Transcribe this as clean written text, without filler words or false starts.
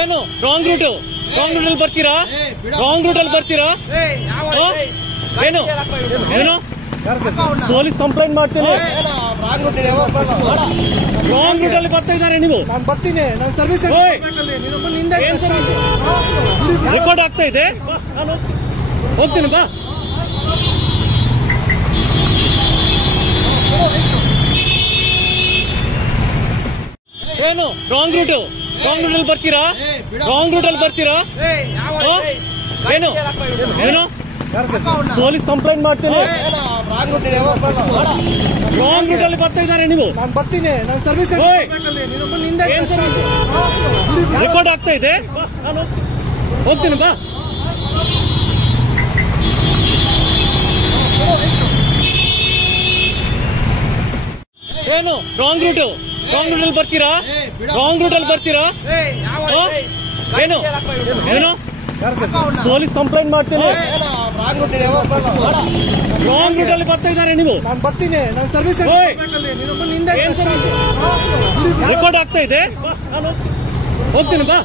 ಏನು wrong route ಅಲ್ಲಿ ಬರ್ತೀರಾ? ರಾಂಗ್ ರೂಟ್ ಅಲ್ಲಿ ಬರ್ತೀರಾ? ಏನು ಏನು ಪೊಲೀಸ್ ಕಂಪ್ಲೇಂಟ್ ಮಾಡ್ತೀನಿ. ರಾಂಗ್ ರೂಟ್ ಅಲ್ಲಿ ಬರ್ತಾ ಇದ್ದಾರೆ ನೀವು. ನಾನು ಬರ್ತೀನಿ, ನಾನು ಸರ್ವಿಸ್ ರೆಕಾರ್ಡ್ ಆಗ್ತಾ ಇದೆ. ನಾನು ಹೋಗ್ತೀನಿ ಬಾ. ಏನು ರಾಂಗ್ ರೂಟ್ ಅಲ್ಲಿ ಬರ್ತೀರಾ? ರಾಂಗ್ ರೂಟ್ ಅಲ್ಲಿ ಬರ್ತೀರಾ? ಏನು ಏನು ಪೊಲೀಸ್ ಕಂಪ್ಲೇಂಟ್ ಮಾಡ್ತೀನಿ. ರಾಂಗ್ ರೂಟ್ ಅಲ್ಲಿ ಬರ್ತಾ ಇದ್ದಾರೆ ನೀವು. ನಾನು ಬರ್ತೀನಿ, ನಾನು ಸರ್ವಿಸ್ ರೆಕಾರ್ಡ್ ಆಗ್ತಾ ಇದೆ. ನಾನು ಹೋಗ್ತೀನಿ ಬಾ. ಏನು ರಾಂಗ್ ರೂಟ್ ಅಲ್ಲಿ ಬರ್ತೀರಾ? ರಾಂಗ್ ರೂಟ್ ಅಲ್ಲಿ ಬರ್ತೀರಾ? ಏನು ಏನು ಪೊಲೀಸ್ ಕಂಪ್ಲೇಂಟ್ ಮಾಡ್ತೀನಿ. ರಾಂಗ್ ರೂಟ್ ಅಲ್ಲಿ ಬರ್ತಾ ಇದ್ದಾರೆ ನೀವು. ನಾನು ಬರ್ತೀನಿ, ನಾನು ಸರ್ವಿಸ್ ರೆಕಾರ್ಡ್ ಆಗ್ತಾ ಇದೆ. ನಾನು ಹೋಗ್ತೀನಿ ಬಾ.